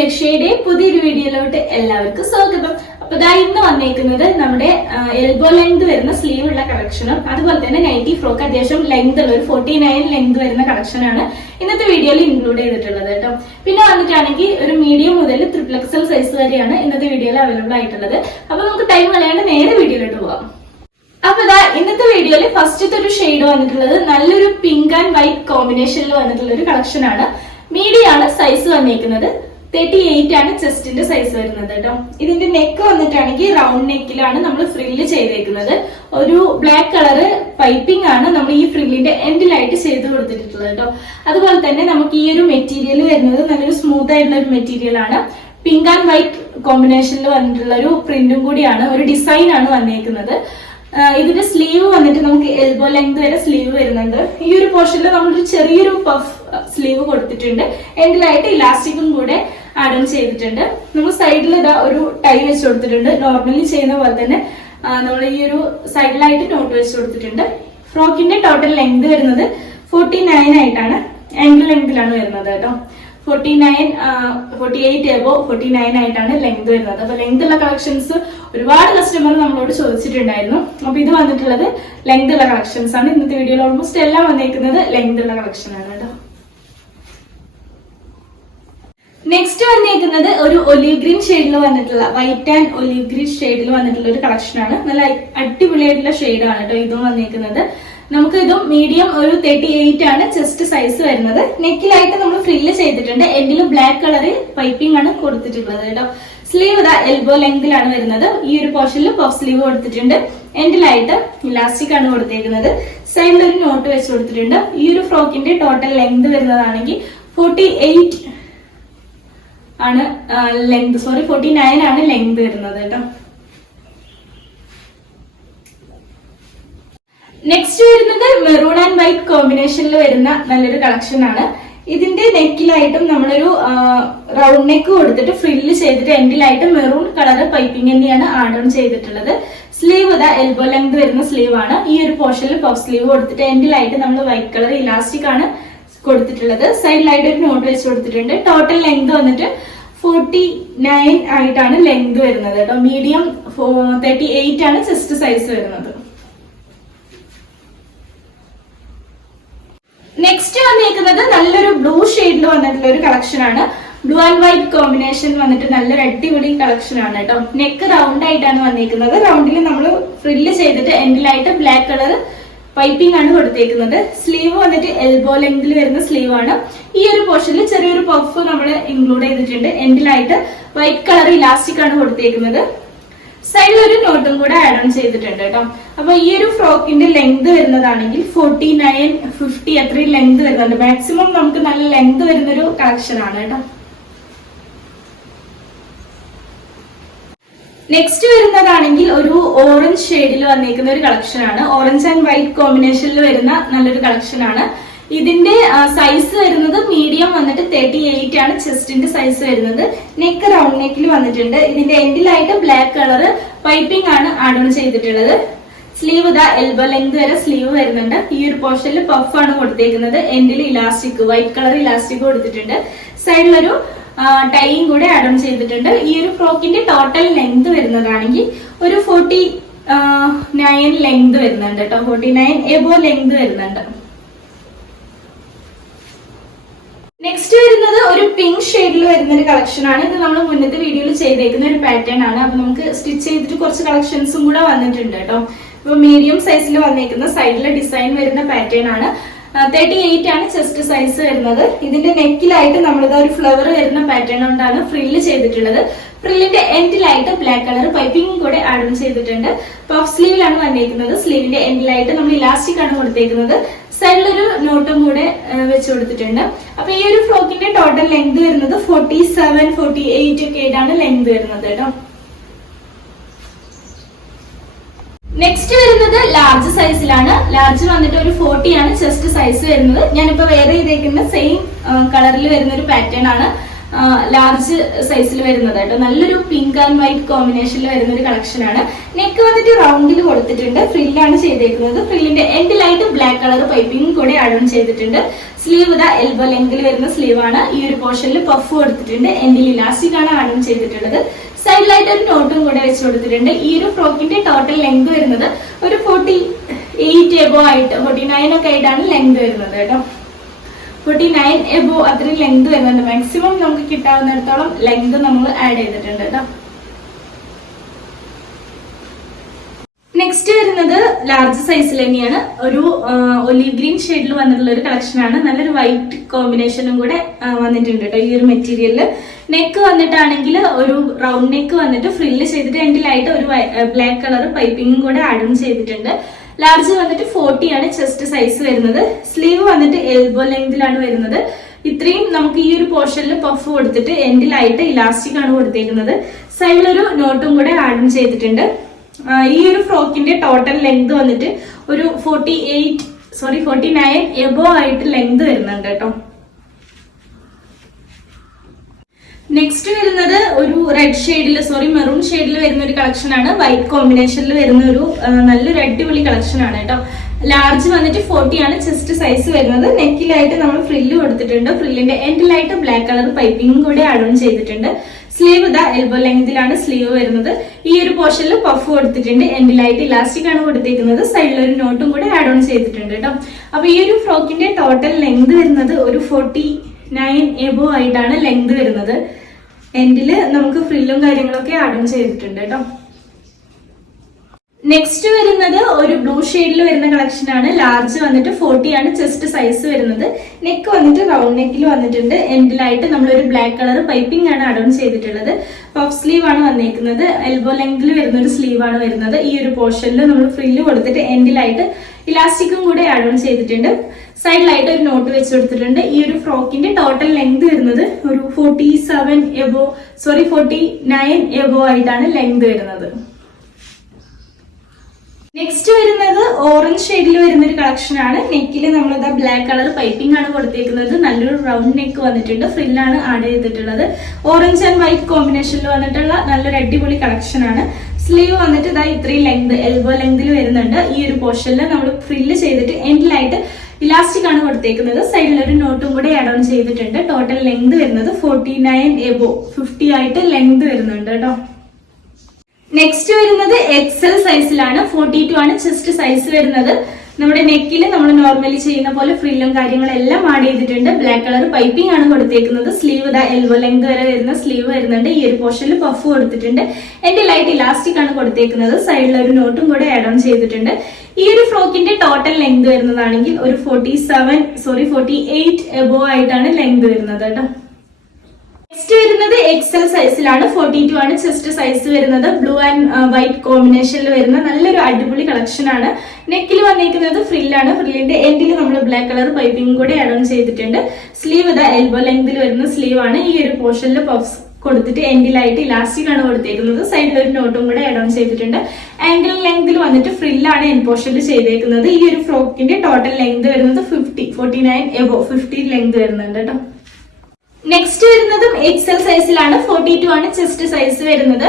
ലക്ഷ്യയുടെ പുതിയൊരു വീഡിയോയിലോട്ട് എല്ലാവർക്കും സ്വാഗതം. അപ്പൊ ഇതാ ഇന്ന് വന്നേക്കുന്നത് നമ്മുടെ എൽബോ ലെങ്ത് വരുന്ന സ്ലീവ് ഉള്ള കളക്ഷനും അതുപോലെ തന്നെ നൈറ്റി ഫ്രോക്ക് അത്യാവശ്യം ലെങ്ത് ഉള്ള ഒരു ഫോർട്ടി നയൻ ലെങ്ത് വരുന്ന കളക്ഷനാണ് ഇന്നത്തെ വീഡിയോയിൽ ഇൻക്ലൂഡ് ചെയ്തിട്ടുള്ളത് കേട്ടോ. പിന്നെ വന്നിട്ടാണെങ്കിൽ ഒരു മീഡിയം മുതൽ ട്രിപ്പിൾ എക്സൽ സൈസ് വരെയാണ് ഇന്നത്തെ വീഡിയോയിൽ അവൈലബിൾ ആയിട്ടുള്ളത്. അപ്പൊ നമുക്ക് ടൈം കളയാണ്ട് നേരെ വീഡിയോയിലോട്ട് പോവാം. അപ്പൊ ഇതാ ഇന്നത്തെ വീഡിയോയിൽ ഫസ്റ്റത്തെ ഒരു ഷെയ്ഡ് വന്നിട്ടുള്ളത് നല്ലൊരു പിങ്ക് ആൻഡ് വൈറ്റ് കോമ്പിനേഷനിൽ വന്നിട്ടുള്ള ഒരു കളക്ഷൻ ആണ്. മീഡിയാണ് സൈസ് വന്നേക്കുന്നത്. തേർട്ടി എയ്റ്റ് ആണ് ചെസ്റ്റിന്റെ സൈസ് വരുന്നത് കേട്ടോ. ഇതിന്റെ നെക്ക് വന്നിട്ടാണെങ്കിൽ റൗണ്ട് നെക്കിലാണ് നമ്മൾ ഫ്രില്ല് ചെയ്തേക്കുന്നത്. ഒരു ബ്ലാക്ക് കളറ് പൈപ്പിംഗ് ആണ് നമ്മൾ ഈ ഫ്രില്ലിന്റെ എൻഡിലായിട്ട് ചെയ്ത് കൊടുത്തിട്ടുള്ളത് കേട്ടോ. അതുപോലെ തന്നെ നമുക്ക് ഈ ഒരു മെറ്റീരിയൽ വരുന്നത് നല്ലൊരു സ്മൂത്ത് ആയിട്ടുള്ള ഒരു മെറ്റീരിയൽ ആണ്. പിങ്ക് ആൻഡ് വൈറ്റ് കോമ്പിനേഷനിൽ വന്നിട്ടുള്ള ഒരു പ്രിന്റും കൂടിയാണ് ഒരു ഡിസൈൻ ആണ് വന്നേക്കുന്നത്. ഇതിന്റെ സ്ലീവ് വന്നിട്ട് നമുക്ക് എൽബോ ലെങ്ത് വരെ സ്ലീവ് വരുന്നുണ്ട്. ഈ ഒരു പോർഷനിൽ നമ്മളൊരു ചെറിയൊരു പഫ് സ്ലീവ് കൊടുത്തിട്ടുണ്ട്. എൻഡിലായിട്ട് ഇലാസ്റ്റിക്കും കൂടെ ആഡ് ഓൺ ചെയ്തിട്ടുണ്ട്. നമ്മൾ സൈഡിൽ ഇതാ ഒരു ടൈ വെച്ച് കൊടുത്തിട്ടുണ്ട്. നോർമലി ചെയ്യുന്ന പോലെ തന്നെ നമ്മൾ ഈ ഒരു സൈഡിലായിട്ട് നോട്ട് വെച്ച് കൊടുത്തിട്ടുണ്ട്. ഫ്രോക്കിന്റെ ടോട്ടൽ ലെങ്ത് വരുന്നത് ഫോർട്ടി നയൻ ആയിട്ടാണ്. ആംഗിൾ ലെങ്തിലാണ് വരുന്നത് കേട്ടോ. Forty nine forty eight above forty nine ആയിട്ടാണ് ലെങ്ത് വരുന്നത്. അപ്പൊ ലെങ്ത് ഉള്ള കളക്ഷൻസ് ഒരുപാട് കസ്റ്റമർ നമ്മളോട് ചോദിച്ചിട്ടുണ്ടായിരുന്നു. അപ്പൊ ഇത് വന്നിട്ടുള്ളത് ലെങ്ത് ഉള്ള കളക്ഷൻസ് ആണ്. ഇന്നത്തെ വീഡിയോയിൽ ഓൾമോസ്റ്റ് എല്ലാം വന്നേക്കുന്നത് ലെങ്ത് ഉള്ള കളക്ഷൻ ആണ് കേട്ടോ. നെക്സ്റ്റ് വന്നേക്കുന്നത് ഒരു ഒലിവ് ഗ്രീൻ ഷെയ്ഡിൽ വന്നിട്ടുള്ള വൈറ്റ് ആൻഡ് ഒലിവ് ഗ്രീൻ ഷെയ്ഡിൽ വന്നിട്ടുള്ള ഒരു കളക്ഷൻ ആണ്. നല്ല അടിപൊളിയായിട്ടുള്ള ഷെയ്ഡാണ് കേട്ടോ ഇതും വന്നേക്കുന്നത്. നമുക്ക് ഇതും മീഡിയം ഒരു തേർട്ടി എയ്റ്റ് ആണ് ചെസ്റ്റ് സൈസ് വരുന്നത്. നെക്കിലായിട്ട് നമ്മൾ ഫ്രില്ല് ചെയ്തിട്ടുണ്ട്. എങ്കിലും ബ്ലാക്ക് കളറിൽ പൈപ്പിംഗ് ആണ് കൊടുത്തിട്ടുള്ളത് കേട്ടോ സ്ലീവ് ഇതാ എൽബോ ലെങ്തിലാണ് വരുന്നത്. ഈ ഒരു പോർഷനിൽ പഫ് സ്ലീവ് കൊടുത്തിട്ടുണ്ട്. എൻഡിലായിട്ട് ഇലാസ്റ്റിക് ആണ് കൊടുത്തേക്കുന്നത്. സൈഡിൽ ഒരു നോട്ട് വെച്ച് കൊടുത്തിട്ടുണ്ട്. ഈ ഒരു ഫ്രോക്കിന്റെ ടോട്ടൽ ലെങ്ത് വരുന്നതാണെങ്കിൽ ഫോർട്ടി എയ്റ്റ് ആണ് ലെങ്ത് സോറി ഫോർട്ടി നയൻ ആണ് ലെങ്ത് വരുന്നത് കേട്ടോ. നെക്സ്റ്റ് വരുന്നത് മെറൂൺ ആൻഡ് വൈറ്റ് കോമ്പിനേഷനിൽ വരുന്ന നല്ലൊരു കളക്ഷൻ ആണ്. ഇതിന്റെ നെക്കിലായിട്ടും നമ്മളൊരു റൗണ്ട് നെക്ക് കൊടുത്തിട്ട് ഫ്രില്ല് ചെയ്തിട്ട് എൻഡിലായിട്ട് മെറൂൺ കളർ പൈപ്പിംഗ് തന്നെയാണ് ആഡ് ഓൺ ചെയ്തിട്ടുള്ളത്. സ്ലീവ് ഇതാ എൽബോ ലെങ്ത് വരുന്ന സ്ലീവ് ആണ്. ഈ ഒരു പോർഷനിൽ പഫ് സ്ലീവ് കൊടുത്തിട്ട് എൻഡിലായിട്ട് നമ്മൾ വൈറ്റ് കളർ ഇലാസ്റ്റിക് ആണ് കൊടുത്തിട്ടുള്ളത്. സൈഡിലായിട്ട് ഒരു നോട്ട് വെച്ച് കൊടുത്തിട്ടുണ്ട്. ടോട്ടൽ ലെങ്ത് വന്നിട്ട് ഫോർട്ടി നയൻ ആയിട്ടാണ് ലെങ്ത് വരുന്നത് കേട്ടോ. മീഡിയം തേർട്ടി എയ്റ്റ് ആണ് ചെസ്റ്റ് സൈസ് വരുന്നത്. നെക്സ്റ്റ് വന്നിരിക്കുന്നത് നല്ലൊരു ബ്ലൂ ഷെയ്ഡിൽ വന്നിട്ടുള്ള ഒരു കളക്ഷൻ ആണ്. ബ്ലൂ ആൻഡ് വൈറ്റ് കോമ്പിനേഷൻ വന്നിട്ട് നല്ലൊരു അടിപൊളി കളക്ഷൻ ആണ് കേട്ടോ. നെക്ക് റൗണ്ട് ആയിട്ടാണ് വന്നിരിക്കുന്നത് റൗണ്ടിൽ നമ്മൾ ഫ്രില്ല് ചെയ്തിട്ട് എൻഡിലായിട്ട് ബ്ലാക്ക് കളർ പൈപ്പിംഗ് ആണ് കൊടുത്തേക്കുന്നത്. സ്ലീവ് വന്നിട്ട് എൽബോ ലെങ്തിൽ വരുന്ന സ്ലീവ് ആണ്. ഈ ഒരു പോർഷനിൽ ചെറിയൊരു പഫ് നമ്മൾ ഇൻക്ലൂഡ് ചെയ്തിട്ടുണ്ട്. എൻഡിലായിട്ട് വൈറ്റ് കളർ ഇലാസ്റ്റിക് ആണ് കൊടുത്തേക്കുന്നത്. സൈഡിൽ ഒരു നോട്ടും കൂടെ ആഡ് ഓൺ ചെയ്തിട്ടുണ്ട് കേട്ടോ. അപ്പൊ ഈ ഒരു ഫ്രോക്കിന്റെ ലെങ്ത് വരുന്നതാണെങ്കിൽ ഫോർട്ടി നയൻ ഫിഫ്റ്റി അത്രയും ലെങ്ത് വരുന്നുണ്ട്. മാക്സിമം നമുക്ക് നല്ല ലെങ്ത് വരുന്നൊരു കളക്ഷൻ ആണ് കേട്ടോ. നെക്സ്റ്റ് വരുന്നതാണെങ്കിൽ ഒരു ഓറഞ്ച് ഷെയ്ഡിൽ വന്നിരിക്കുന്ന ഒരു കളക്ഷൻ ആണ്. ഓറഞ്ച് ആൻഡ് വൈറ്റ് കോമ്പിനേഷനിൽ വരുന്ന നല്ലൊരു കളക്ഷൻ ആണ്. ഇതിന്റെ സൈസ് വരുന്നത് മീഡിയം വന്നിട്ട് തേർട്ടി എയ്റ്റ് ആണ് ചെസ്റ്റിന്റെ സൈസ് വരുന്നത്. നെക്ക് റൗണ്ട് നെക്കിൽ വന്നിട്ടുണ്ട്. ഇതിന്റെ എൻഡിലായിട്ട് ബ്ലാക്ക് കളർ പൈപ്പിംഗ് ആണ് ആഡ് ഓൺ ചെയ്തിട്ടുള്ളത്. സ്ലീവ് ഇതാ എൽബോ ലെങ്ത് വരെ സ്ലീവ് വരുന്നുണ്ട്. ഈ ഒരു പോർഷനിൽ പഫ് ആണ് കൊടുത്തേക്കുന്നത്. എൻഡിൽ ഇലാസ്റ്റിക് വൈറ്റ് കളർ ഇലാസ്റ്റിക് കൊടുത്തിട്ടുണ്ട്. സൈഡിലൊരു ടൈയും കൂടെ ആഡ് ചെയ്തിട്ടുണ്ട്. ഈ ഒരു ഫ്രോക്കിന്റെ ടോട്ടൽ ലെങ്ത് വരുന്നതാണെങ്കിൽ ഒരു ഫോർട്ടി നയൻ ലെങ്ത് വരുന്നുണ്ട് കേട്ടോ ഫോർട്ടി നയൻ എബോ ലെങ്ത് വരുന്നുണ്ട്. നെക്സ്റ്റ് വരുന്നത് ഒരു പിങ്ക് ഷെയ്ഡിൽ വരുന്ന ഒരു കളക്ഷൻ ആണ്. ഇത് നമ്മൾ മുന്നത്തെ വീഡിയോയിൽ ചെയ്തേക്കുന്ന ഒരു പാറ്റേൺ ആണ്. അപ്പൊ നമുക്ക് സ്റ്റിച്ച് ചെയ്തിട്ട് കുറച്ച് കളക്ഷൻസും കൂടെ വന്നിട്ടുണ്ട് കേട്ടോ ഇപ്പൊ മീഡിയം സൈസിൽ വന്നേക്കുന്ന സൈഡിലെ ഡിസൈൻ വരുന്ന പാറ്റേൺ ആണ്. തേർട്ടി എയ്റ്റ് ആണ് ചെസ്റ്റ് സൈസ് വരുന്നത്. ഇതിന്റെ നെക്കിലായിട്ട് നമ്മളിത് ഒരു ഫ്ലവർ വരുന്ന പാറ്റേൺ കൊണ്ടാണ് ഫ്രില്ല് ചെയ്തിട്ടുള്ളത്. ഫ്രില്ലിന്റെ എൻഡിലായിട്ട് ബ്ലാക്ക് കളർ പൈപ്പിംഗും കൂടെ ആഡ് ചെയ്തിട്ടുണ്ട്. പഫ് സ്ലീവിലാണ് വന്നിരിക്കുന്നത് സ്ലീവിന്റെ എൻഡിലായിട്ട് നമ്മൾ ഇലാസ്റ്റിക് ആണ് കൊടുത്തേക്കുന്നത്. സൈഡിലൊരു നോട്ടും കൂടെ വെച്ച് കൊടുത്തിട്ടുണ്ട്. അപ്പൊ ഈ ഒരു ഫ്രോക്കിന്റെ ടോട്ടൽ ലെങ്ത് വരുന്നത് ഫോർട്ടി സെവൻ ഫോർട്ടി എയ്റ്റ് ഒക്കെ ആയിട്ടാണ് ലെങ്ത് വരുന്നത് കേട്ടോ. നെക്സ്റ്റ് വരുന്നത് ലാർജ് സൈസിലാണ് ലാർജ് വന്നിട്ട് ഒരു ഫോർട്ടി ആണ് ചെസ്റ്റ് സൈസ് വരുന്നത്. ഞാനിപ്പോ വേറെ ചെയ്തേക്കുന്ന സെയിം കളറിൽ വരുന്ന ഒരു പാറ്റേൺ ആണ് ലാർജ് സൈസിൽ വരുന്നത് കേട്ടോ. നല്ലൊരു പിങ്ക് ആൻഡ് വൈറ്റ് കോമ്പിനേഷനിൽ വരുന്ന ഒരു കളക്ഷൻ ആണ്. നെക്ക് വന്നിട്ട് റൗണ്ടിൽ കൊടുത്തിട്ടുണ്ട്. ഫ്രില്ലാണ് ചെയ്തേക്കുന്നത്. ഫ്രില്ലിന്റെ എൻഡിലായിട്ട് ബ്ലാക്ക് കളർ പൈപ്പിംഗ് കൂടെ ആഡ് ചെയ്തിട്ടുണ്ട്. സ്ലീവ് ഇതാ എൽബോ ലെങ്കിൽ വരുന്ന സ്ലീവാണ് ഈ ഒരു പോർഷനിൽ പഫ് കൊടുത്തിട്ടുണ്ട്. എൻഡിൽ ഇലാസ്റ്റിക് ആണ് ആഡ് ചെയ്തിട്ടുള്ളത്. സൈഡിലായിട്ട് ഒരു നോട്ടും കൂടെ വെച്ച് കൊടുത്തിട്ടുണ്ട്. ഈ ഒരു ഫ്രോക്കിന്റെ ടോട്ടൽ ലെങ്ത് വരുന്നത് ഒരു ഫോർട്ടി എയ്റ്റ് എബോ ആയിട്ട് ഫോർട്ടി നയൻ ഒക്കെ ആയിട്ടാണ് ലെങ്ത് വരുന്നത് കേട്ടോ. ഫോർട്ടി നയൻ എബോ അത്രയും ലെങ്ത് വരുന്നുണ്ട്. മാക്സിമം നമുക്ക് കിട്ടാവുന്നിടത്തോളം ലെങ്ത് നമ്മൾ ആഡ് ചെയ്തിട്ടുണ്ട് കേട്ടോ. നെക്സ്റ്റ് വരുന്നത് ലാർജ് സൈസിൽ തന്നെയാണ്. ഒരു ഒലീവ് ഗ്രീൻ ഷെയ്ഡിൽ വന്നിട്ടുള്ള ഒരു കളക്ഷനാണ് നല്ലൊരു വൈറ്റ് കോമ്പിനേഷനും കൂടെ വന്നിട്ടുണ്ട് കേട്ടോ ഈ ഒരു മെറ്റീരിയലിൽ നെക്ക് വന്നിട്ടാണെങ്കിൽ ഒരു റൗണ്ട് നെക്ക് വന്നിട്ട് ഫ്രില്ല് ചെയ്തിട്ട് എൻഡിലായിട്ട് ഒരു ബ്ലാക്ക് കളർ പൈപ്പിംഗും കൂടെ ആഡും ചെയ്തിട്ടുണ്ട്. ലാർജ് വന്നിട്ട് ഫോർട്ടി ആണ് ചെസ്റ്റ് സൈസ് വരുന്നത്. സ്ലീവ് വന്നിട്ട് എൽബോ ലെങ്തിലാണ് വരുന്നത്. ഇത്രയും നമുക്ക് ഈ ഒരു പോർഷനിൽ പഫ് കൊടുത്തിട്ട് എൻഡിലായിട്ട് ഇലാസ്റ്റിക് ആണ് കൊടുത്തേക്കുന്നത്. സൈഡിലൊരു നോട്ടും കൂടെ ആഡും ചെയ്തിട്ടുണ്ട്. ഈ ഒരു ഫ്രോക്കിന്റെ ടോട്ടൽ ലെങ്ത് വന്നിട്ട് ഒരു forty eight sorry forty nine above ആയിട്ട് ലെങ്ത് വരുന്നുണ്ട് കേട്ടോ. നെക്സ്റ്റ് വരുന്നത് ഒരു റെഡ് ഷെയ്ഡിൽ സോറി മെറൂൺ ഷെയ്ഡിൽ വരുന്ന ഒരു കളക്ഷൻ ആണ്. വൈറ്റ് കോമ്പിനേഷനിൽ വരുന്ന ഒരു നല്ല നല്ലൊരു അടിപൊളി കളക്ഷൻ ആണ് കേട്ടോ. ലാർജ് വന്നിട്ട് ഫോർട്ടി ആണ് ചെസ്റ്റ് സൈസ് വരുന്നത്. നെക്കിലായിട്ട് നമ്മൾ ഫ്രില്ല് കൊടുത്തിട്ടുണ്ട്. ഫ്രില്ലിന്റെ എൻഡിലായിട്ട് ബ്ലാക്ക് കളർ പൈപ്പിംഗും കൂടെ ആഡ് ഓൺ ചെയ്തിട്ടുണ്ട്. സ്ലീവ് ഇതാ എൽബോ ലെങ്തിലാണ് സ്ലീവ് വരുന്നത്. ഈ ഒരു പോർഷനിൽ പഫ് കൊടുത്തിട്ടുണ്ട്. എൻഡിലായിട്ട് ഇലാസ്റ്റിക് ആണ് കൊടുത്തിരിക്കുന്നത് സൈഡിൽ ഒരു നോട്ടും കൂടെ ആഡ് ഓൺ ചെയ്തിട്ടുണ്ട് കേട്ടോ. അപ്പൊ ഈ ഒരു ഫ്രോക്കിന്റെ ടോട്ടൽ ലെങ്ത് വരുന്നത് ഒരു ഫോർട്ടി നയൻ എബോ ആയിട്ടാണ് ലെങ്ത് വരുന്നത്. എൻഡിൽ നമുക്ക് ഫ്രില്ലും കാര്യങ്ങളൊക്കെ ആഡ് ചെയ്തിട്ടുണ്ട് കേട്ടോ. നെക്സ്റ്റ് വരുന്നത് ഒരു ബ്ലൂ ഷെയ്ഡിൽ വരുന്ന കളക്ഷൻ ആണ്. ലാർജ് വന്നിട്ട് ഫോർട്ടി ആണ്. ചെസ്റ്റ് സൈസ് വരുന്നത്. നെക്ക് വന്നിട്ട് റൗണ്ട് നെക്കിൽ വന്നിട്ടുണ്ട്. എൻഡിലായിട്ട് നമ്മൾ ഒരു ബ്ലാക്ക് കളർ പൈപ്പിംഗ് ആണ് അഡോൺ ചെയ്തിട്ടുള്ളത്. പഫ് സ്ലീവ് ആണ് വന്നേക്കുന്നത്. എൽബോ ലെങ്തിൽ വരുന്ന ഒരു സ്ലീവ് ആണ് വരുന്നത്. ഈ ഒരു പോർഷനിൽ നമ്മൾ ഫ്രില്ല് കൊടുത്തിട്ട് എൻഡിലായിട്ട് ഇലാസ്റ്റിക്കും കൂടെ ആഡ് ഓൺ ചെയ്തിട്ടുണ്ട്. സൈഡിലായിട്ട് ഒരു നോട്ട് വെച്ച് കൊടുത്തിട്ടുണ്ട്. ഈ ഒരു ഫ്രോക്കിന്റെ ടോട്ടൽ ലെങ്ത് വരുന്നത് ഒരു forty seven above sorry forty nine above ആയിട്ടാണ് ലെങ്ത് വരുന്നത്. നെക്സ്റ്റ് വരുന്നത് ഓറഞ്ച് ഷെയ്ഡിൽ വരുന്ന ഒരു കളക്ഷൻ ആണ്. നെക്കിൽ നമ്മളിതാ ബ്ലാക്ക് കളർ പൈപ്പിംഗ് ആണ് കൊടുത്തേക്കുന്നത്. നല്ലൊരു റൗണ്ട് നെക്ക് വന്നിട്ടുണ്ട്. ഫ്രില്ലാണ് ആഡ് ചെയ്തിട്ടുള്ളത്. ഓറഞ്ച് ആൻഡ് വൈറ്റ് കോമ്പിനേഷനിൽ വന്നിട്ടുള്ള നല്ലൊരു അടിപൊളി കളക്ഷൻ ആണ്. സ്ലീവ് വന്നിട്ട് ഇതാ ഇത്രയും ലെങ്ത് എൽബോ ലെങ്തിൽ വരുന്നുണ്ട്. ഈ ഒരു പോർഷനിൽ നമ്മൾ ഫ്രില്ല് ചെയ്തിട്ട് എൻഡിലായിട്ട് ഇലാസ്റ്റിക് ആണ് കൊടുത്തേക്കുന്നത്. സൈഡിൽ ഒരു നോട്ടും കൂടെ ആഡ് ഓൺ ചെയ്തിട്ടുണ്ട്. ടോട്ടൽ ലെങ്ത് വരുന്നത് ഫോർട്ടി നയൻ എബോ ഫിഫ്റ്റി ആയിട്ട് ലെങ്ത് വരുന്നുണ്ട് കേട്ടോ. നെക്സ്റ്റ് വരുന്നത് എക്സൽ സൈസിലാണ് ഫോർട്ടി ടു ആണ് ചെസ്റ്റ് സൈസ് വരുന്നത്. നമ്മുടെ നെക്കിൽ നമ്മൾ നോർമലി ചെയ്യുന്ന പോലെ ഫ്രില്ലും കാര്യങ്ങളെല്ലാം ആഡ് ചെയ്തിട്ടുണ്ട്. ബ്ലാക്ക് കളർ പൈപ്പിംഗ് ആണ് കൊടുത്തേക്കുന്നത്. സ്ലീവ് ഇതാ എൽവോ ലെങ്ത് വരെ വരുന്ന സ്ലീവ് വരുന്നുണ്ട്. ഈ ഒരു പോർഷനിൽ പഫ് കൊടുത്തിട്ടുണ്ട്. എന്റെ ലൈറ്റ് ഇലാസ്റ്റിക് ആണ് കൊടുത്തേക്കുന്നത്. സൈഡിൽ ഒരു നോട്ടും കൂടെ ആഡ് ഓൺ ചെയ്തിട്ടുണ്ട്. ഈ ഒരു ഫ്രോക്കിന്റെ ടോട്ടൽ ലെങ്ത് വരുന്നതാണെങ്കിൽ ഒരു forty seven sorry forty eight above ആയിട്ടാണ് ലെങ്ത് വരുന്നത് കേട്ടോ. നെക്സ്റ്റ് വരുന്നത് എക്സൽ സൈസിലാണ് ഫോർട്ടി ടു ആണ് ചെസ്റ്റ് സൈസ് വരുന്നത്. ബ്ലൂ ആൻഡ് വൈറ്റ് കോമ്പിനേഷനിൽ വരുന്ന നല്ലൊരു അടിപൊളി കളക്ഷൻ ആണ്. നെക്കിൽ വന്നിരിക്കുന്നത് ഫ്രില്ലാണ് ഫ്രില്ലിന്റെ എൻഡിൽ നമ്മൾ ബ്ലാക്ക് കളർ പൈപ്പിംഗ് കൂടെ ആഡ് ഓൺ ചെയ്തിട്ടുണ്ട്. സ്ലീവ് ഇതാ എൽബോ ലെങ്തിൽ വരുന്ന സ്ലീവ് ആണ്. ഈ ഒരു പോർഷനിൽ പഫ്സ് കൊടുത്തിട്ട് എൻഡിലായിട്ട് ഇലാസ്റ്റിക് ആണ് കൊടുത്തേക്കുന്നത്. സൈഡിൽ ഒരു നോട്ടും കൂടെ ആഡ് ഓൺ ചെയ്തിട്ടുണ്ട്. ആംഗിൾ ലെങ്തിൽ വന്നിട്ട് ഫ്രില്ലാണ് എൻ പോർഷനിൽ ചെയ്തേക്കുന്നത്. ഈ ഒരു ഫ്രോക്കിന്റെ ടോട്ടൽ ലെങ്ത് വരുന്നത് fifty forty nine above fifty length വരുന്നുണ്ട് കേട്ടോ നെക്സ്റ്റ് വരുന്നതും എക്സൽ സൈസിലാണ് ഫോർട്ടി ടു ആണ് ചെസ്റ്റ് സൈസ് വരുന്നത്.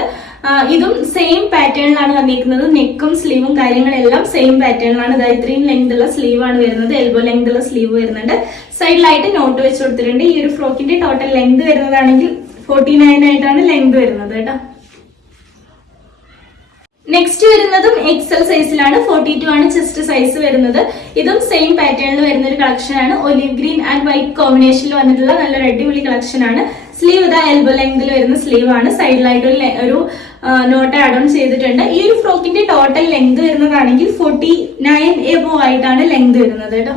ഇതും സെയിം പാറ്റേണിലാണ് വന്നിരിക്കുന്നത്. നെക്കും സ്ലീവും കാര്യങ്ങളെല്ലാം സെയിം പാറ്റേണിലാണ് ഇതാ ഇത്രയും ലെങ്ത് ഉള്ള സ്ലീവ് ആണ് വരുന്നത്. എൽബോ ലെങ്ത് ഉള്ള സ്ലീവ് വരുന്നുണ്ട്. സൈഡിലായിട്ട് നോട്ട് വെച്ച് കൊടുത്തിട്ടുണ്ട്. ഈ ഒരു ഫ്രോക്കിന്റെ ടോട്ടൽ ലെങ്ത് വരുന്നതാണെങ്കിൽ ഫോർട്ടി നയൻ ആയിട്ടാണ് ലെങ്ത് വരുന്നത് കേട്ടോ. നെക്സ്റ്റ് വരുന്നതും എക്സൽ സൈസിലാണ് ഫോർട്ടി ടു ആണ് ചെസ്റ്റ് സൈസ് വരുന്നത്. ഇതും സെയിം പാറ്റേണിൽ വരുന്ന ഒരു കളക്ഷൻ ആണ്. ഒലിവ് ഗ്രീൻ ആൻഡ് വൈറ്റ് കോമ്പിനേഷനിൽ വന്നിട്ടുള്ള നല്ല അടിപൊളി കളക്ഷൻ ആണ്. സ്ലീവ് ഇതാ എൽബോ ലെങ്തിൽ വരുന്ന സ്ലീവ് ആണ്. സൈഡിലായിട്ട് ഒരു നോട്ട് ആഡ് ഓൺ ചെയ്തിട്ടുണ്ട്. ഈ ഒരു ഫ്രോക്കിന്റെ ടോട്ടൽ ലെങ്ത് വരുന്നതാണെങ്കിൽ ഫോർട്ടി നയൻ എബോ ആയിട്ടാണ് ലെങ്ത് വരുന്നത് കേട്ടോ.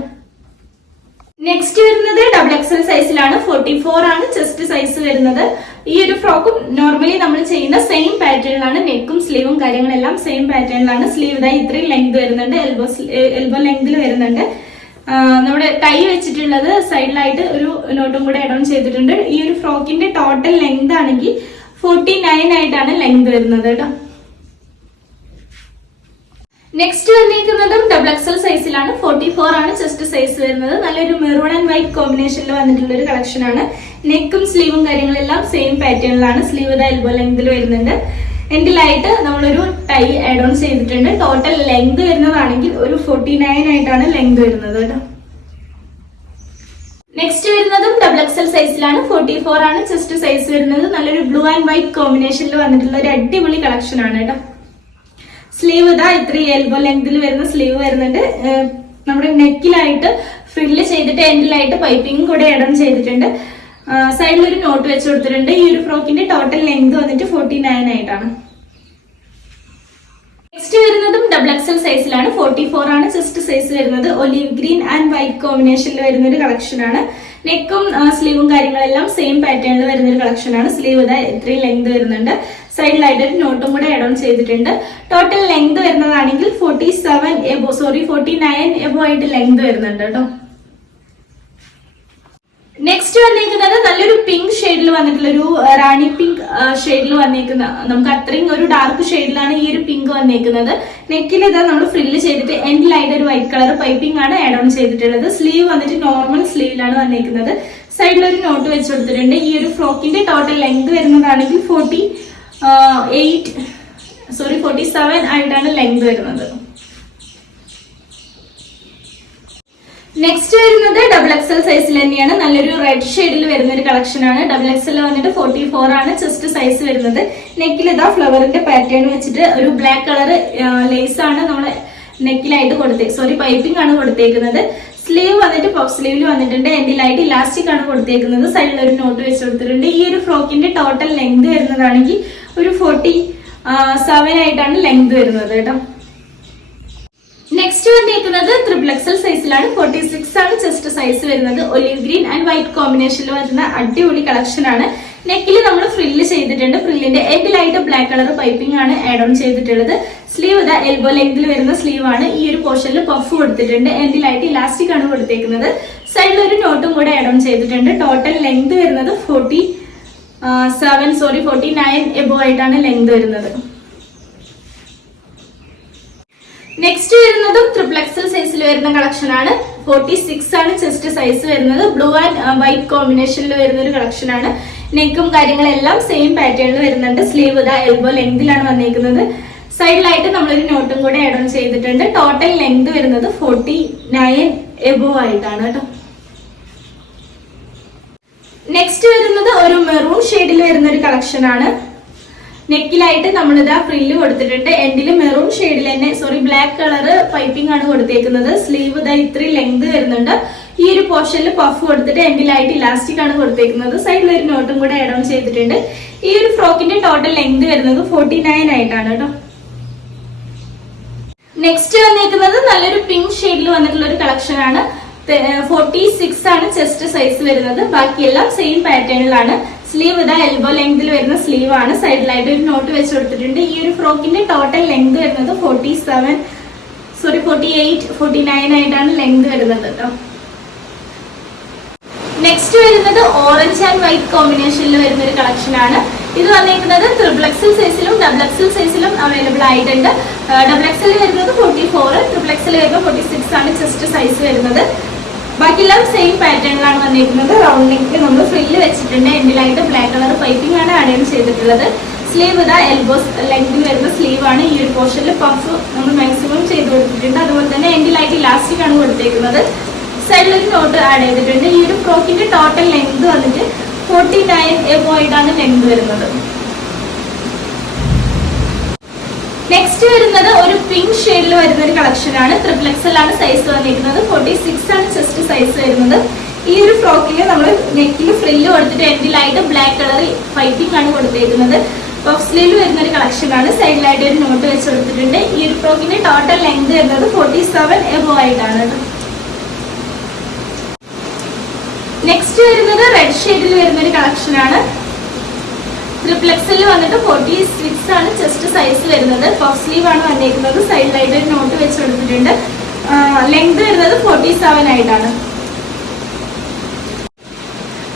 നെക്സ്റ്റ് വരുന്നത് ഡബിൾ എക്സൽ സൈസിലാണ് ഫോർട്ടി ഫോർ ആണ് ചെസ്റ്റ് സൈസ് വരുന്നത്. ഈ ഒരു ഫ്രോക്കും നോർമലി നമ്മൾ ചെയ്യുന്ന സെയിം പാറ്റേണിലാണ് നെക്കും സ്ലീവും കാര്യങ്ങളെല്ലാം സെയിം പാറ്റേണിലാണ് സ്ലീവ് ഇതായി ഇത്രയും ലെങ്ത് വരുന്നുണ്ട്. എൽബോ എൽബോ ലെങ്തിൽ വരുന്നുണ്ട്. നമ്മുടെ ടൈ വെച്ചിട്ടുള്ളത് സൈഡിലായിട്ട് ഒരു നോട്ടും കൂടെ ഇടം ചെയ്തിട്ടുണ്ട്. ഈ ഒരു ഫ്രോക്കിന്റെ ടോട്ടൽ ലെങ്ത് ആണെങ്കിൽ ഫോർട്ടി നയൻ ആയിട്ടാണ് ലെങ്ത് വരുന്നത് കേട്ടോ. നെക്സ്റ്റ് വന്നിരിക്കുന്നതും ഡബിൾ എക്സൽ സൈസിലാണ് ഫോർട്ടി ഫോർ ആണ് ചെസ്റ്റ് സൈസ് വരുന്നത്. നല്ലൊരു മെറൂൺ ആൻഡ് വൈറ്റ് കോമ്പിനേഷനിൽ വന്നിട്ടുള്ള ഒരു കളക്ഷൻ ആണ്. നെക്കും സ്ലീവും കാര്യങ്ങളെല്ലാം സെയിം പാറ്റേണിലാണ് സ്ലീവ് ഇത് എൽബോ ലെങ്തിൽ വരുന്നുണ്ട്. എൻഡിലായിട്ട് നമ്മളൊരു ടൈ ആഡ് ഓൺ ചെയ്തിട്ടുണ്ട്. ടോട്ടൽ ലെങ്ത് വരുന്നതാണെങ്കിൽ ഒരു ഫോർട്ടി നയൻ ആയിട്ടാണ് ലെങ്ത് വരുന്നത് കേട്ടോ. നെക്സ്റ്റ് വരുന്നതും ഡബിൾ എക്സൽ സൈസിലാണ് ഫോർട്ടി ഫോർ ആണ് ചെസ്റ്റ് സൈസ് വരുന്നത്. നല്ലൊരു ബ്ലൂ ആൻഡ് വൈറ്റ് കോമ്പിനേഷനിൽ വന്നിട്ടുള്ള ഒരു അടിപൊളി കളക്ഷൻ ആണ് കേട്ടോ. സ്ലീവ് ഇതാ ഇത്രയും എൽബോ ലെങ്തിൽ വരുന്ന സ്ലീവ് വരുന്നുണ്ട്. നമ്മുടെ നെക്കിലായിട്ട് ഫ്രില്ല് ചെയ്തിട്ട് എൻഡിലായിട്ട് പൈപ്പിംഗ് കൂടെ ഇടം ചെയ്തിട്ടുണ്ട്. സൈഡിൽ ഒരു നോട്ട് വെച്ച് കൊടുത്തിട്ടുണ്ട്. ഈ ഒരു ഫ്രോക്കിന്റെ ടോട്ടൽ ലെങ്ത് വന്നിട്ട് ഫോർട്ടി നയൻ ആയിട്ടാണ്. നെക്സ്റ്റ് വരുന്നതും ഡബിൾ എക്സൽ സൈസിലാണ് ഫോർട്ടി ഫോർ ആണ്. ചെസ്റ്റ് സൈസ് വരുന്നത്. ഒലിവ് ഗ്രീൻ ആൻഡ് വൈറ്റ് കോമ്പിനേഷനിൽ വരുന്ന ഒരു കളക്ഷൻ ആണ്. നെക്കും സ്ലീവും കാര്യങ്ങളെല്ലാം സെയിം പാറ്റേണിൽ വരുന്ന ഒരു കളക്ഷൻ ആണ്. സ്ലീവ് ഇതാ ഇത്രയും ലെങ്ത് വരുന്നുണ്ട്. സൈഡിലായിട്ട് ഒരു നോട്ടും കൂടെ ആഡ് ഓൺ ചെയ്തിട്ടുണ്ട്. Total length വരുന്നതാണെങ്കിൽ forty seven above sorry forty nine above ആയിട്ട് ലെങ്ത് വരുന്നുണ്ട് കേട്ടോ. നെക്സ്റ്റ് വന്നിരിക്കുന്നത് നല്ലൊരു പിങ്ക് ഷെയ്ഡിൽ വന്നിട്ടുള്ള ഒരു റാണി പിങ്ക് ഷെയ്ഡിൽ വന്നിരിക്കുന്ന നമുക്ക് അത്രയും ഒരു ഡാർക്ക് ഷെയ്ഡിലാണ് ഈ ഒരു പിങ്ക് വന്നിരിക്കുന്നത് നെക്കിൽ ഇതാ നമ്മൾ ഫ്രില്ല് ചെയ്തിട്ട് എൻഡിലായിട്ട് ഒരു വൈറ്റ് കളർ പൈപ്പിംഗ് ആണ് ആഡ് ഓൺ ചെയ്തിട്ടുള്ളത്. സ്ലീവ് വന്നിട്ട് നോർമൽ സ്ലീവിലാണ് വന്നിരിക്കുന്നത് സൈഡിൽ ഒരു നോട്ട് വെച്ച് കൊടുത്തിട്ടുണ്ട്. ഈ ഒരു ഫ്രോക്കിന്റെ total length വരുന്നതാണെങ്കിൽ forty eight sorry forty seven ആയിട്ടാണ് ലെങ്ത് വരുന്നത്. നെക്സ്റ്റ് വരുന്നത് ഡബിൾ എക്സൽ സൈസിൽ തന്നെയാണ്. നല്ലൊരു റെഡ് ഷെയ്ഡിൽ വരുന്ന ഒരു കളക്ഷൻ ആണ്. ഡബിൾ എക്സൽ വന്നിട്ട് ഫോർട്ടി ഫോർ ആണ് ചെസ്റ്റ് സൈസ് വരുന്നത്. നെക്കിൽ ഇതാ ഫ്ലവറിന്റെ പാറ്റേൺ വെച്ചിട്ട് ഒരു ബ്ലാക്ക് കളർ ലേസ് ആണ് നമ്മൾ നെക്കിലായിട്ട് കൊടുത്തേ സോറി പൈപ്പിംഗ് ആണ് കൊടുത്തേക്കുന്നത്. സ്ലീവ് വന്നിട്ട് പഫ് സ്ലീവിൽ വന്നിട്ടുണ്ട്. എൻഡിലായിട്ട് ഇലാസ്റ്റിക് ആണ് കൊടുത്തേക്കുന്നത്. സൈഡിൽ ഒരു നോട്ട് വെച്ച് കൊടുത്തിട്ടുണ്ട്. ഈ ഒരു ഫ്രോക്കിന്റെ ടോട്ടൽ ലെങ്ത് വരുന്നതാണെങ്കിൽ ഒരു ഫോർട്ടി സെവൻ ആയിട്ടാണ് ലെങ്ത് വരുന്നത് കേട്ടോ. നെക്സ്റ്റ് വന്നിരിക്കുന്നത് ത്രിപിൾ എക്സൽ സൈസിലാണ് ഫോർട്ടി സിക്സ് ആണ് ചെസ്റ്റ് സൈസ് വരുന്നത്. ഒലിവ് ഗ്രീൻ ആൻഡ് വൈറ്റ് കോമ്പിനേഷനിൽ വരുന്ന അടിപൊളി കളക്ഷൻ ആണ്. നെക്കിൽ നമ്മൾ ഫ്രില്ല് ചെയ്തിട്ടുണ്ട്. ഫ്രില്ലിന്റെ എൻഡിലായിട്ട് ബ്ലാക്ക് കളർ പൈപ്പിംഗ് ആണ് ആഡ് ഓൺ ചെയ്തിട്ടുള്ളത്. സ്ലീവ് ഇതാ എൽബോ ലെങ്തിൽ വരുന്ന സ്ലീവ് ആണ്. ഈ ഒരു പോർഷനിൽ പഫ് കൊടുത്തിട്ടുണ്ട്. എൻഡിലായിട്ട് ഇലാസ്റ്റിക് ആണ് കൊടുത്തേക്കുന്നത്. സൈഡിൽ ഒരു നോട്ടും കൂടെ ആഡ് ഓൺ ചെയ്തിട്ടുണ്ട്. ടോട്ടൽ ലെങ്ത് വരുന്നത് forty seven sorry forty nine above ആയിട്ടാണ് ലെങ്ത് വരുന്നത്. നെക്സ്റ്റ് വരുന്നതും ട്രിപ്പിൾ എക്സൽ സൈസിൽ വരുന്ന കളക്ഷൻ ആണ്. ഫോർട്ടി സിക്സ് ആണ് ചെസ്റ്റ് സൈസ് വരുന്നത്. ബ്ലൂ ആൻഡ് വൈറ്റ് കോമ്പിനേഷനിൽ വരുന്ന ഒരു കളക്ഷൻ ആണ്. നെക്കും കാര്യങ്ങളെല്ലാം സെയിം പാറ്റേണിൽ വരുന്നുണ്ട്. സ്ലീവ് ഇതാ എൽബോ ലെങ്തിലാണ് വന്നിരിക്കുന്നത് സൈഡിലായിട്ട് നമ്മളൊരു നോട്ടും കൂടെ ആഡ് ഓൺ ചെയ്തിട്ടുണ്ട്. ടോട്ടൽ ലെങ്ത് വരുന്നത് ഫോർട്ടി നയൻ എബോ ആയിട്ടാണ് കേട്ടോ. നെക്സ്റ്റ് വരുന്നത് ഒരു മെറൂൺ ഷെയ്ഡിൽ വരുന്ന ഒരു കളക്ഷൻ ആണ്. നെക്കിലായിട്ട് നമ്മളിതാ ഫ്രില്ല് കൊടുത്തിട്ടുണ്ട്. എൻഡിൽ മെറൂൺ ഷെയ്ഡിൽ തന്നെ സോറി ബ്ലാക്ക് കളർ പൈപ്പിംഗ് ആണ് കൊടുത്തേക്കുന്നത്. സ്ലീവ് ഇതാ ഇത്രയും ലെങ്ത് വരുന്നുണ്ട്. ഈ ഒരു പോർഷനിൽ പഫ് കൊടുത്തിട്ട് എൻഡിലായിട്ട് ഇലാസ്റ്റിക് ആണ് കൊടുത്തേക്കുന്നത്. സൈഡിൽ ഒരു നോട്ടും കൂടെ ആഡ് ഓൺ ചെയ്തിട്ടുണ്ട്. ഈ ഒരു ഫ്രോക്കിന്റെ ടോട്ടൽ ലെങ്ത് വരുന്നത് ഫോർട്ടി നയൻ ആയിട്ടാണ് കേട്ടോ. നെക്സ്റ്റ് വന്നേക്കുന്നത് നല്ലൊരു പിങ്ക് ഷെയ്ഡിൽ വന്നിട്ടുള്ള ഒരു കളക്ഷൻ ആണ്. ഫോർട്ടി സിക്സ് ആണ് ചെസ്റ്റ് സൈസ് വരുന്നത്. ബാക്കിയെല്ലാം സെയിം പാറ്റേണിലാണ് സ്ലീവ് ഇതാ എൽബോ ലെങ്തിൽ വരുന്ന സ്ലീവ് ആണ്. സൈഡിലായിട്ട് ഒരു നോട്ട് വെച്ച് കൊടുത്തിട്ടുണ്ട്. ഈ ഒരു ഫ്രോക്കിന്റെ ടോട്ടൽ ലെങ്ത് വരുന്നത് forty seven sorry forty eight forty nine ആയിട്ടാണ് ലെങ്ത് വരുന്നത് കേട്ടോ നെക്സ്റ്റ് വരുന്നത് ഓറഞ്ച് ആൻഡ് വൈറ്റ് കോമ്പിനേഷനിൽ വരുന്ന ഒരു കളക്ഷൻ ആണ്. ഇത് വന്നിരിക്കുന്നത് ട്രിപ്പിൾ എക്സൽ സൈസിലും ഡബിൾ എക്സൽ സൈസിലും അവൈലബിൾ ആയിട്ടുണ്ട്. ഡബിൾ എക്സൽ വരുന്നത് ഫോർട്ടി ഫോർ ട്രിപ്പിൾ എക്സൽ വരുമ്പോൾ ഫോർട്ടി സിക്സ് ആണ് ചെസ്റ്റ് സൈസ് വരുന്നത്. ബാക്കിയെല്ലാം സെയിം പാറ്റേണിലാണ് വന്നിരിക്കുന്നത്. റൗണ്ട് നെക്കിൽ നമ്മൾ ഫ്രില്ല് വെച്ചിട്ടുണ്ട്. എൻഡിലായിട്ട് ബ്ലാക്ക് കളർ പൈപ്പിംഗ് ആണ് ആഡ് ചെയ്തിട്ടുള്ളത്. സ്ലീവ് ഇതാ എൽബോസ് ലെങ്തിൽ വരുന്ന സ്ലീവ് ആണ്. ഈ ഒരു പോർഷനിൽ പഫ് നമ്മൾ മാക്സിമം ചെയ്ത് കൊടുത്തിട്ടുണ്ട്. അതുപോലെ തന്നെ എൻഡിലായിട്ട് ഇലാസ്റ്റിക് ആണ് കൊടുത്തേക്കുന്നത്. ഒരു നോട്ട് ആഡ് ചെയ്തിട്ടുണ്ട്. ഈ ഒരു ഫ്രോക്കിന്റെ ടോട്ടൽ ലെങ്ത് വന്നിട്ട് ഫോർട്ടി നയൻ പോയിന്റ് ആണ് ലെങ്ത് വരുന്നത്. നെക്സ്റ്റ് വരുന്നത് ഒരു പിങ്ക് ഷെയ്ഡിൽ വരുന്ന ഒരു കളക്ഷൻ ആണ്. ട്രിപ്പിൾ ആണ് സൈസ് വന്നിരിക്കുന്നത്. ഫോർട്ടി സിക്സ് ആണ് ചെസ്റ്റ് സൈസ് വരുന്നത്. ഈ ഒരു ഫ്രോക്കിൽ നമ്മൾ നെക്കിൽ ഫ്രില്ല് കൊടുത്തിട്ട് എൻഡിലായിട്ട് ബ്ലാക്ക് കളർ ഫൈറ്റിംഗ് ആണ് കൊടുത്തിരിക്കുന്നത് പഫ് സ്ലീവ് വരുന്ന ഒരു കളക്ഷൻ ആണ്. സൈഡിലായിട്ട് ഒരു നോട്ട് വെച്ച് കൊടുത്തിട്ടുണ്ട്. ഈ ഒരു ഫ്രോക്കിന്റെ ടോട്ടൽ ലെങ്ത് വരുന്നത് ഫോർട്ടി സെവൻ എബോ ആയിട്ടാണ്. നെക്സ്റ്റ് വരുന്നത് റെഡ് ഷെയ്ഡിൽ വരുന്ന ഒരു കളക്ഷൻ ആണ്. ട്രിപ്ലെക്സിൽ വന്നിട്ട് ഫോർട്ടി സിക്സ് ആണ് ചെസ്റ്റ് സൈസ് വരുന്നത്. പഫ് സ്ലീവ് ആണ് വന്നേക്കുന്നത്. സൈഡിലായിട്ട് നോട്ട് വെച്ച് കൊടുത്തിട്ടുണ്ട്. ലെങ്ത് വരുന്നത് ഫോർട്ടി സെവൻ ആയിട്ടാണ്.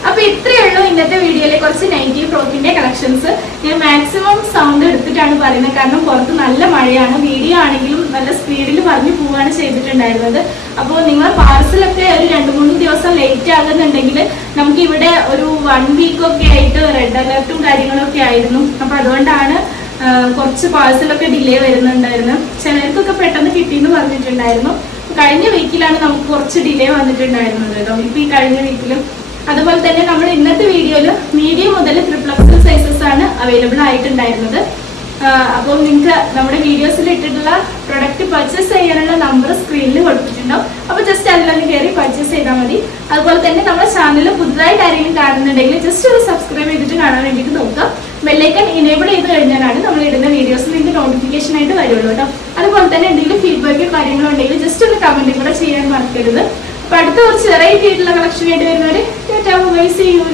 അപ്പൊ ഇത്രയേ ഉള്ളൂ ഇന്നത്തെ വീഡിയോയിലെ കുറച്ച് നൈറ്റി ഫ്രോക്കിന്റെ കളക്ഷൻസ് ഞാൻ മാക്സിമം സൗണ്ട് എടുത്തിട്ടാണ് പറയുന്നത്. കാരണം പുറത്ത് നല്ല മഴയാണ്. വീഡിയോ ആണെങ്കിലും നല്ല സ്പീഡിൽ പറഞ്ഞു പോവുകയാണ് ചെയ്തിട്ടുണ്ടായിരുന്നത്. അപ്പോൾ നിങ്ങൾ പാർസലൊക്കെ ഒരു രണ്ട് മൂന്ന് ദിവസം ലേറ്റ് ആകുന്നുണ്ടെങ്കിൽ നമുക്ക് ഇവിടെ ഒരു വൺ വീക്ക് ഒക്കെ ആയിട്ട് റെഡ് അലർട്ടും കാര്യങ്ങളൊക്കെ ആയിരുന്നു. അപ്പൊ അതുകൊണ്ടാണ് കുറച്ച് പാഴ്സലൊക്കെ ഡിലേ വരുന്നുണ്ടായിരുന്നു ചിലർക്കൊക്കെ പെട്ടെന്ന് കിട്ടിയെന്ന് പറഞ്ഞിട്ടുണ്ടായിരുന്നു. കഴിഞ്ഞ വീക്കിലാണ് നമുക്ക് കുറച്ച് ഡിലേ വന്നിട്ടുണ്ടായിരുന്നത് കേട്ടോ. ഇപ്പൊ ഈ കഴിഞ്ഞ വീക്കിലും അതുപോലെ തന്നെ നമ്മൾ ഇന്നത്തെ വീഡിയോയിൽ മീഡിയം മുതൽ ട്രിപ്പിൾ സൈസസ് ആണ് അവൈലബിൾ ആയിട്ടുണ്ടായിരുന്നത്. അപ്പോൾ നിങ്ങൾക്ക് നമ്മുടെ വീഡിയോസിൽ ഇട്ടിട്ടുള്ള പ്രൊഡക്റ്റ് പർച്ചേസ് ചെയ്യാനുള്ള നമ്പർ സ്ക്രീനിൽ കൊടുത്തിട്ടുണ്ടാവും. അപ്പോൾ ജസ്റ്റ് അതിലൊന്ന് കയറി പർച്ചേസ് ചെയ്താൽ മതി. അതുപോലെ തന്നെ നമ്മുടെ ചാനൽ പുതുതായിട്ട് ആരെങ്കിലും കാണുന്നുണ്ടെങ്കിൽ ജസ്റ്റ് ഒരു സബ്സ്ക്രൈബ് ചെയ്തിട്ട് കാണാൻ വേണ്ടിയിട്ട് നോക്കുക. ബെല്ലൈക്കൺ ഇനേബിൾ ചെയ്ത് കഴിഞ്ഞാലാണ് നമ്മൾ ഇടുന്ന വീഡിയോസ് നിങ്ങൾക്ക് നോട്ടിഫിക്കേഷൻ ആയിട്ട് വരുള്ളൂ കേട്ടോ. അതുപോലെ തന്നെ എന്തെങ്കിലും ഫീഡ്ബാക്കും കാര്യങ്ങളോ ഉണ്ടെങ്കിൽ ജസ്റ്റ് ഒരു കമന്റും കൂടെ ചെയ്യാൻ മറക്കരുത്. അടുത്ത കുറച്ച് വെറൈറ്റി ആയിട്ടുള്ള കളക്ഷൻ ആയിട്ട് വരുന്നവരെ ഏറ്റവും സി യു